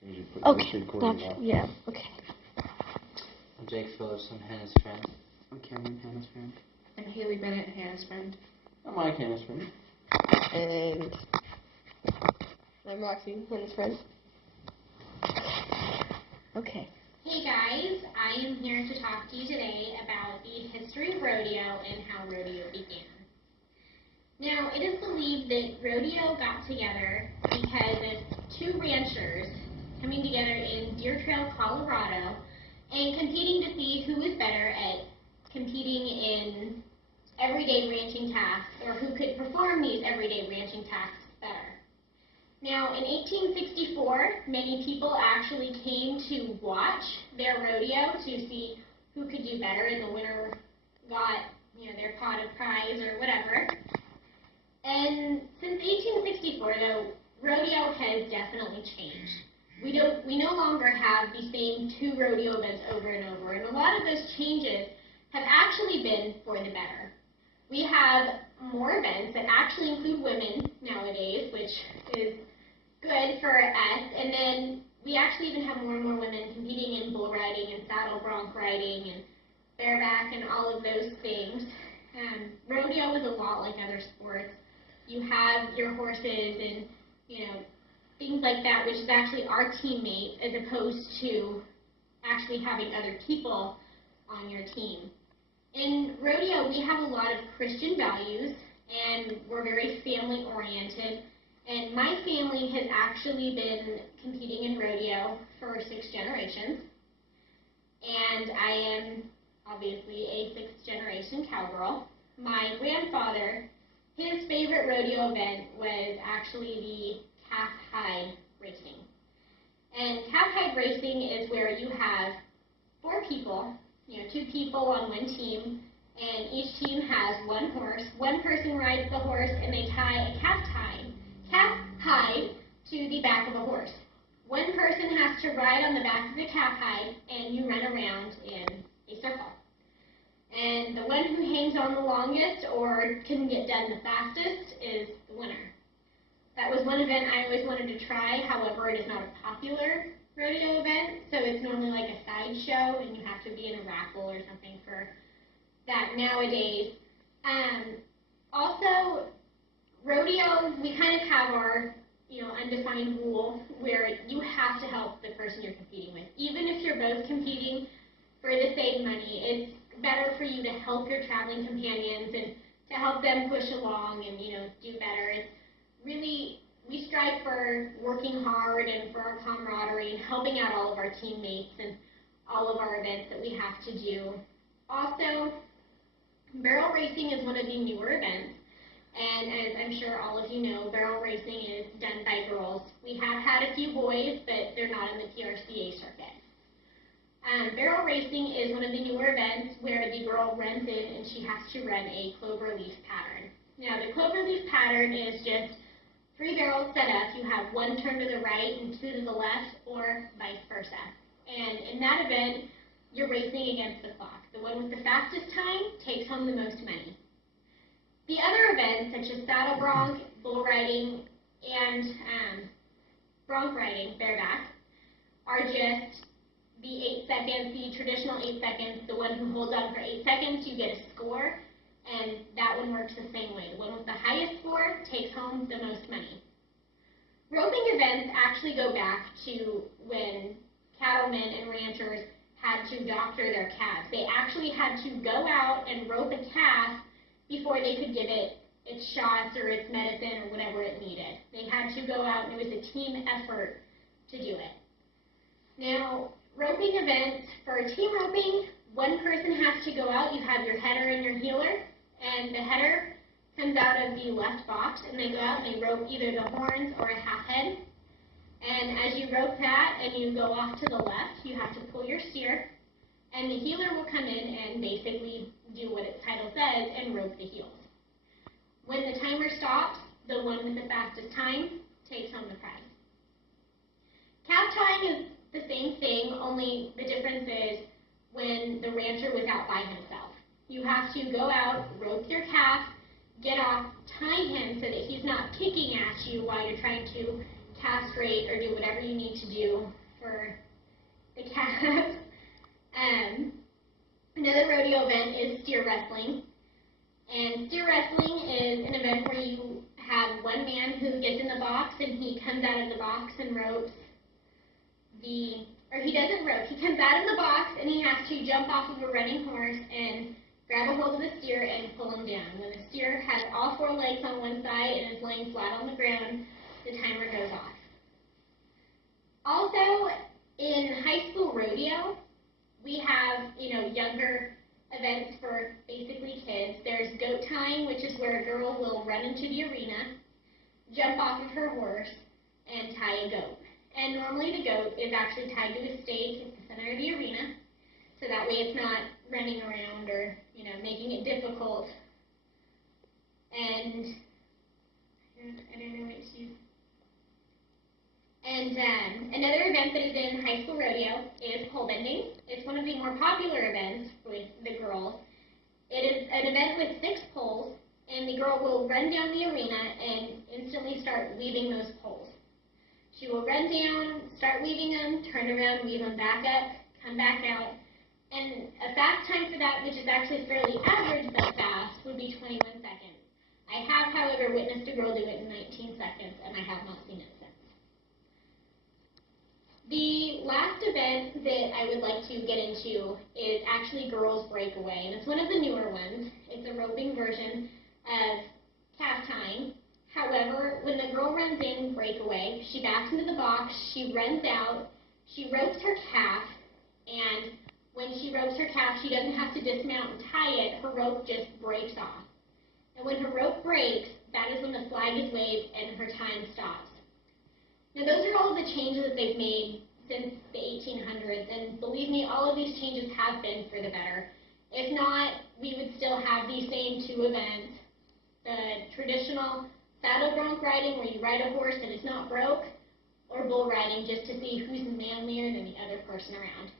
Okay, yeah, okay. I'm Jake Phillips, I'm Hannah's friend. I'm Cameron, Hannah's friend. I'm Haley Bennett, Hannah's friend. I'm Mike, Hannah's friend. And I'm Roxy, Hannah's friend. Okay. Hey guys, I am here to talk to you today about the history of rodeo and how rodeo began. Now, it is believed that rodeo got together because of two ranchers coming together in Deer Trail, Colorado, and competing to see who was better at competing in everyday ranching tasks, or who could perform these everyday ranching tasks better. Now, in 1864, many people actually came to watch their rodeo to see who could do better, and the winner got, their pot of prize or whatever. And since 1864, though, rodeo has definitely changed. We no longer have the same two rodeo events over and over, and a lot of those changes have actually been for the better. We have more events that actually include women nowadays, which is good for us, and then we actually even have more and more women competing in bull riding and saddle bronc riding and bareback and all of those things. Rodeo is a lot like other sports. You have your horses and, things like that, which is actually our teammate, as opposed to actually having other people on your team. In rodeo, we have a lot of Christian values, and we're very family-oriented. And my family has actually been competing in rodeo for 6 generations. And I am obviously a 6th-generation cowgirl. My grandfather, his favorite rodeo event was actually the calf hide racing. And calf hide racing is where you have 4 people, 2 people on one team, and each team has 1 horse. One person rides the horse, and they tie a calf hide to the back of a horse. One person has to ride on the back of the calf hide, and you run around in a circle. And the one who hangs on the longest or can get done the fastest is the winner. That was one event I always wanted to try. However, it is not a popular rodeo event, so it's normally like a sideshow, and you have to be in a raffle or something for that nowadays. Also, rodeo, we kind of have our undefined rule where you have to help the person you're competing with. Even if you're both competing for the same money, it's better for you to help your traveling companions and to help them push along and do better. It's really, we strive for working hard and for our camaraderie and helping out all of our teammates and all of our events that we have to do. Also, barrel racing is one of the newer events, and as I'm sure all of you know, barrel racing is done by girls. We have had a few boys, but they're not in the PRCA circuit. Barrel racing is one of the newer events where the girl runs in and she has to run a cloverleaf pattern. Now, the cloverleaf pattern is just 3 barrels set up. You have 1 turn to the right and 2 to the left, or vice versa. And in that event, you're racing against the clock. The one with the fastest time takes home the most money. The other events, such as saddle bronc, bull riding, and bronc riding, bareback, are just the 8 seconds, the traditional 8 seconds. The one who holds on for 8 seconds, you get a score, and that one works the same way. The one with the highest score takes home the most money. Roping events actually go back to when cattlemen and ranchers had to doctor their calves. They actually had to go out and rope a calf before they could give it its shots or its medicine or whatever it needed. They had to go out, and it was a team effort to do it. Now, roping events, for team roping, one person has to go out. You have your header and your heeler, and the header comes out of the left box, and they go out and they rope either the horns or a half head. And as you rope that and you go off to the left, you have to pull your steer, and the heeler will come in and basically do what its title says and rope the heels. When the timer stops, the one with the fastest time takes home the prize. Calf tying is the same thing, only the difference is when the rancher was out by himself. You have to go out, rope your calf, get off, tie him so that he's not kicking at you while you're trying to castrate or do whatever you need to do Another rodeo event is steer wrestling. And steer wrestling is an event where you have one man who gets in the box and he comes out of the box and ropes he doesn't rope, he comes out of the box and he has to jump off of a running horse and grab a hold of the steer and pull him down. When the steer has all four legs on one side and is laying flat on the ground, the timer goes off. Also, in high school rodeo, we have, younger events for basically kids. There's goat tying, which is where a girl will run into the arena, jump off of her horse, and tie a goat. And normally the goat is actually tied to a stake at the center of the arena, so that way it's not running around or, making it difficult. And I don't know what to use. And another event that is in high school rodeo is pole bending. It's one of the more popular events with the girls. It is an event with 6 poles, and the girl will run down the arena and instantly start weaving those poles. She will run down, start weaving them, turn around, weave them back up, come back out. And a fast time for that, which is actually fairly average but fast, would be 21 seconds. I have, however, witnessed a girl do it in 19 seconds, and I have not seen it since. The last event that I would like to get into is actually girls breakaway, and it's one of the newer ones. It's a roping version of calf tying. However, when the girl runs in breakaway, she backs into the box, she runs out, she ropes her calf, and when she ropes her calf, she doesn't have to dismount and tie it, her rope just breaks off. And when her rope breaks, that is when the flag is waved and her time stops. Now, those are all of the changes that they've made since the 1800s, and believe me, all of these changes have been for the better. If not, we would still have these same 2 events. The traditional saddle bronc riding, where you ride a horse and it's not broke, or bull riding just to see who's manlier than the other person around.